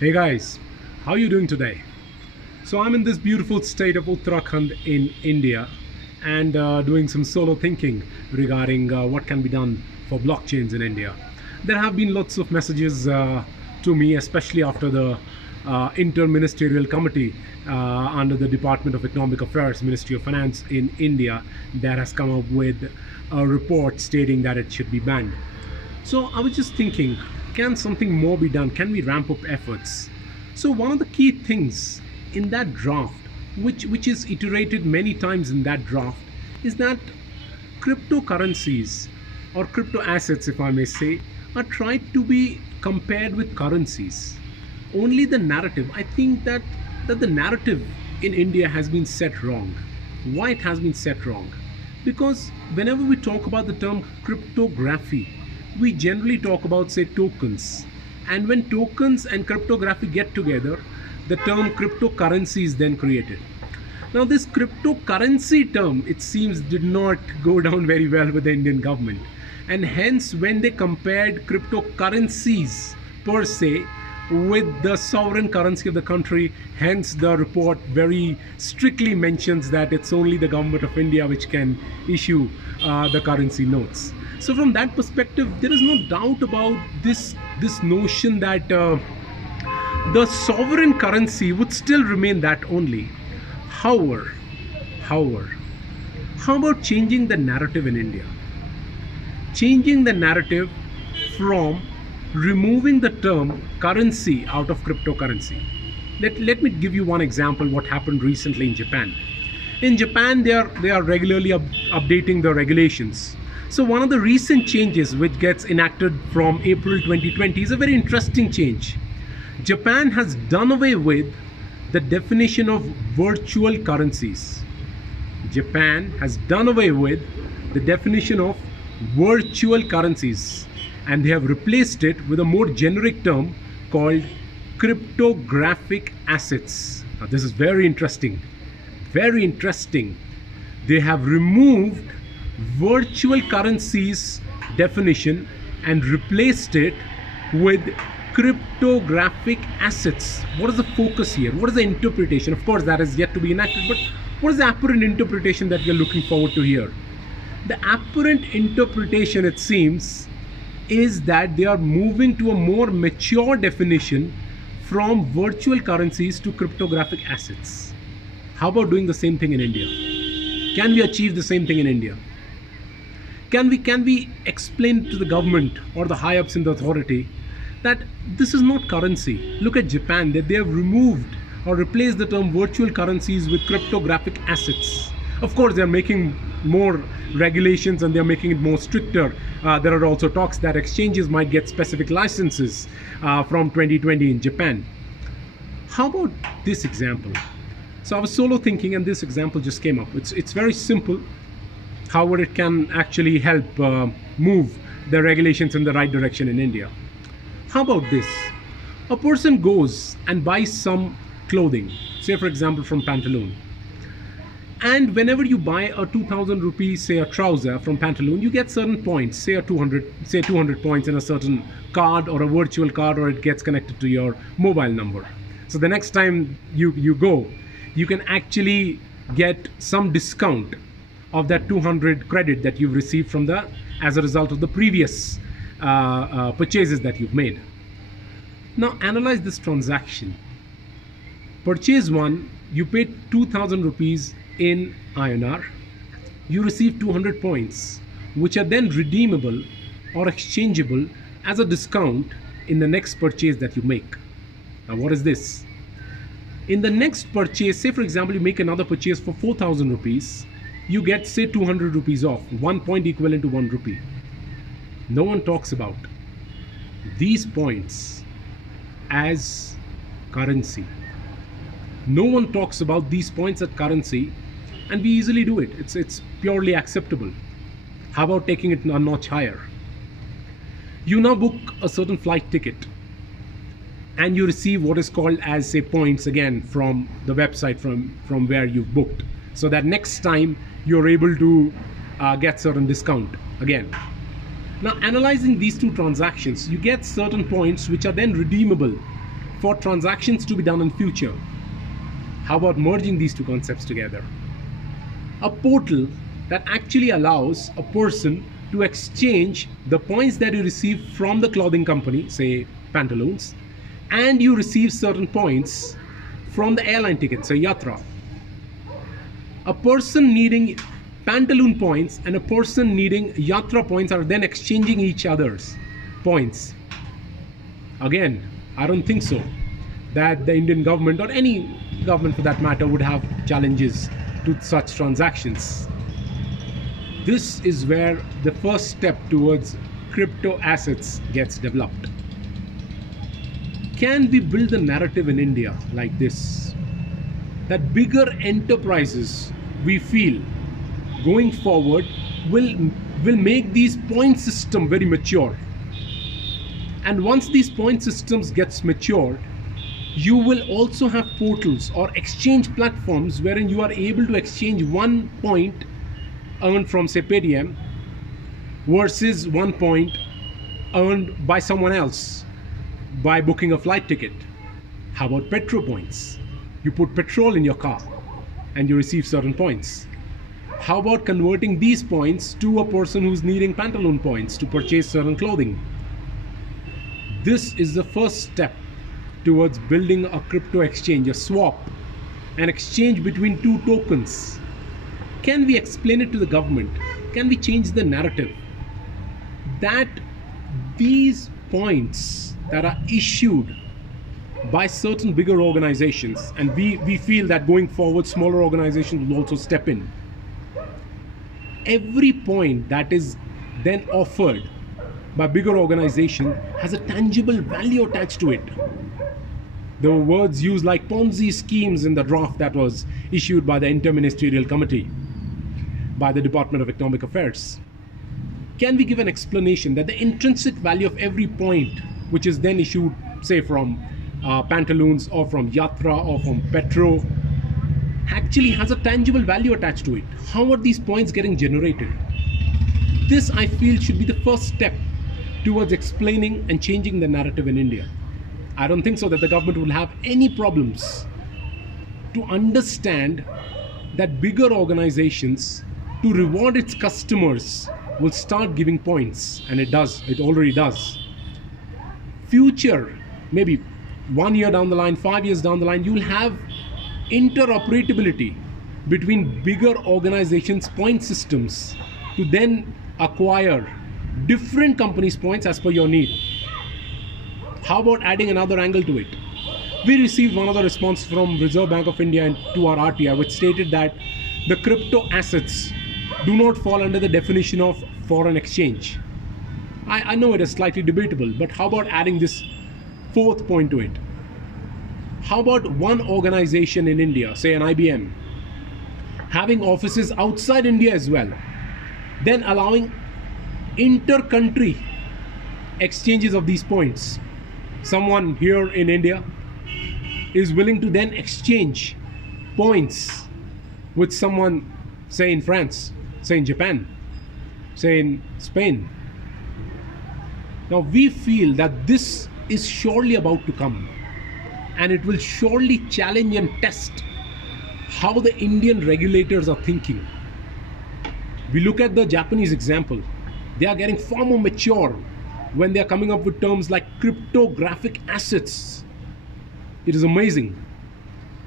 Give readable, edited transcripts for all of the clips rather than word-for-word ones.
Hey guys, how are you doing today? So I'm in this beautiful state of Uttarakhand in India and doing some solo thinking regarding what can be done for blockchains in India. There have been lots of messages to me, especially after the interministerial committee under the Department of Economic Affairs, Ministry of Finance in India, that has come up with a report stating that it should be banned. So I was just thinking, can something more be done? Can we ramp up efforts? So one of the key things in that draft, which is iterated many times in that draft, is that cryptocurrencies or crypto assets, if I may say, are tried to be compared with currencies. Only the narrative, I think that the narrative in India has been set wrong. Why it has been set wrong? Because whenever we talk about the term cryptography, we generally talk about, say, tokens. And when tokens and cryptography get together, the term cryptocurrency is then created. Now this cryptocurrency term, it seems, did not go down very well with the Indian government. And hence when they compared cryptocurrencies per se with the sovereign currency of the country, hence the report very strictly mentions that it's only the government of India which can issue the currency notes. So from that perspective, there is no doubt about this notion that the sovereign currency would still remain that only. However, how about changing the narrative in India? Changing the narrative from removing the term currency out of cryptocurrency. Let me give you one example what happened recently in Japan. In Japan, they are regularly updating the regulations. So one of the recent changes which gets enacted from April 2020 is a very interesting change. Japan has done away with the definition of virtual currencies. Japan has done away with the definition of virtual currencies, and they have replaced it with a more generic term called cryptographic assets. Now this is very interesting. Very interesting. They have removed virtual currencies definition and replaced it with cryptographic assets. What is the focus here? What is the interpretation? Of course, that is yet to be enacted, but what is the apparent interpretation that we are looking forward to here? The apparent interpretation, it seems, is that they are moving to a more mature definition from virtual currencies to cryptographic assets. How about doing the same thing in India? Can we achieve the same thing in India? Can we explain to the government or the high-ups in the authority that this is not currency? Look at Japan, that they have removed or replaced the term virtual currencies with cryptographic assets. Of course, they are making more regulations and they are making it more stricter. There are also talks that exchanges might get specific licenses from 2020 in Japan. How about this example? So I was solo thinking and this example just came up. It's very simple. However, it can actually help move the regulations in the right direction in India. How about this? A person goes and buys some clothing, say for example from Pantaloon. And whenever you buy a 2000 rupees, say a trouser from Pantaloon, you get certain points, say 200 points in a certain card or a virtual card, or it gets connected to your mobile number. So the next time you go, you can actually get some discount of that 200 credit that you've received from as a result of the previous purchases that you've made. Now analyze this transaction. Purchase 1, you paid 2000 rupees in INR. You receive 200 points, which are then redeemable or exchangeable as a discount in the next purchase that you make. Now what is this? In the next purchase, say for example you make another purchase for 4000 rupees, you get, say, 200 rupees off, 1 point equivalent to 1 rupee. No one talks about these points as currency. No one talks about these points as currency, and we easily do it. It's purely acceptable. How about taking it a notch higher? You now book a certain flight ticket and you receive what is called as, say, points again from the website from where you've booked, so that next time you're able to get certain discount again. Now analyzing these two transactions, you get certain points which are then redeemable for transactions to be done in future. How about merging these two concepts together? A portal that actually allows a person to exchange the points that you receive from the clothing company, say pantaloons, and you receive certain points from the airline ticket, say yatra. A person needing pantaloon points and a person needing yatra points are then exchanging each other's points. Again, I don't think so that the Indian government, or any government for that matter, would have challenges to such transactions. This is where the first step towards crypto assets gets developed. Can we build a narrative in India like this? That bigger enterprises, we feel, going forward will make these point system very mature. And once these point systems gets matured, you will also have portals or exchange platforms wherein you are able to exchange 1 point earned from, say, Paytm versus 1 point earned by someone else by booking a flight ticket. How about petrol points? You put petrol in your car and you receive certain points. How about converting these points to a person who's needing pantaloon points to purchase certain clothing? This is the first step towards building a crypto exchange, a swap, an exchange between two tokens. Can we explain it to the government? Can we change the narrative that these points that are issued by certain bigger organizations, and we feel that going forward smaller organizations will also step in, every point that is then offered by bigger organization has a tangible value attached to it. There were words used like Ponzi schemes in the draft that was issued by the Interministerial Committee by the Department of Economic Affairs. Can we give an explanation that the intrinsic value of every point which is then issued, say from pantaloons or from yatra or from petrol, actually has a tangible value attached to it? How are these points getting generated? This, I feel, should be the first step towards explaining and changing the narrative in India. I don't think so that the government will have any problems to understand that bigger organizations, to reward its customers, will start giving points, and it does, it already does. Future, maybe 1 year down the line, 5 years down the line, you will have interoperability between bigger organizations' point systems to then acquire different companies' points as per your need. How about adding another angle to it? We received one of the response from Reserve Bank of India to our RTI, which stated that the crypto assets do not fall under the definition of foreign exchange. I know it is slightly debatable, but how about adding this fourth point to it? How about one organization in India, say an IBM, having offices outside India as well, then allowing inter-country exchanges of these points? Someone here in India is willing to then exchange points with someone, say in France, say in Japan, say in Spain. Now we feel that this is surely about to come, and it will surely challenge and test how the Indian regulators are thinking. We look at the Japanese example. They are getting far more mature when they are coming up with terms like cryptographic assets. It is amazing.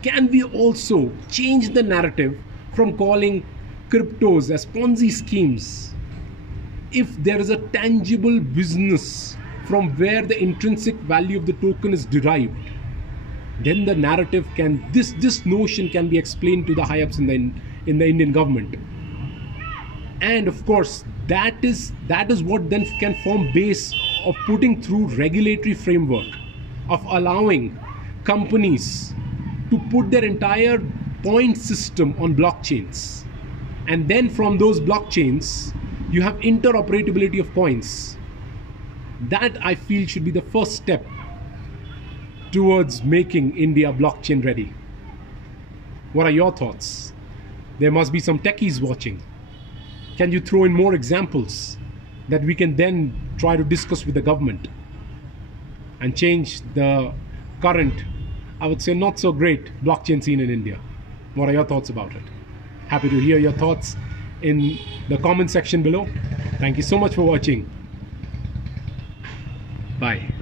Can we also change the narrative from calling cryptos as Ponzi schemes? If there is a tangible business from where the intrinsic value of the token is derived, then the narrative can, this notion can be explained to the high-ups in the Indian government. And of course, that is what then can form base of putting through regulatory framework of allowing companies to put their entire point system on blockchains. And then from those blockchains, you have interoperability of coins. That, I feel, should be the first step towards making India blockchain ready. What are your thoughts? There must be some techies watching. Can you throw in more examples that we can then try to discuss with the government and change the current, I would say not so great blockchain scene in India. What are your thoughts about it? Happy to hear your thoughts in the comment section below. Thank you so much for watching. Bye.